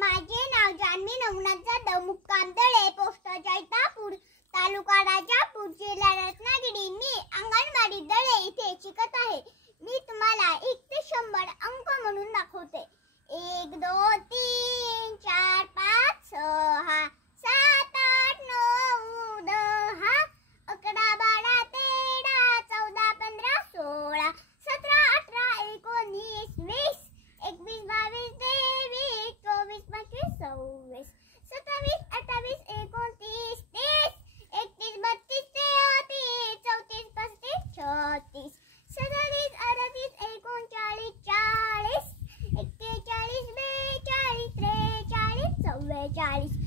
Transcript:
माझे नाव जान्हवी नवनाथ जाधव, मुक्काम तळे, पोस्ट जैतापूर, तालुका राजापूर, जिल्हा रत्नागिरी. मी अंगणवाडी तळे इथे शिकत आहे. मी तुम्हाला 1 ते 100 अंक म्हणून दाखवते. 1 2 3 4 5 6 7 8 9 10 11 12 13 14 15 16 17 18 19 20 21 22 23 24 25 26 27 28 29 30 31 32 33 34 35 36 37 38 39 40 41 42 43 44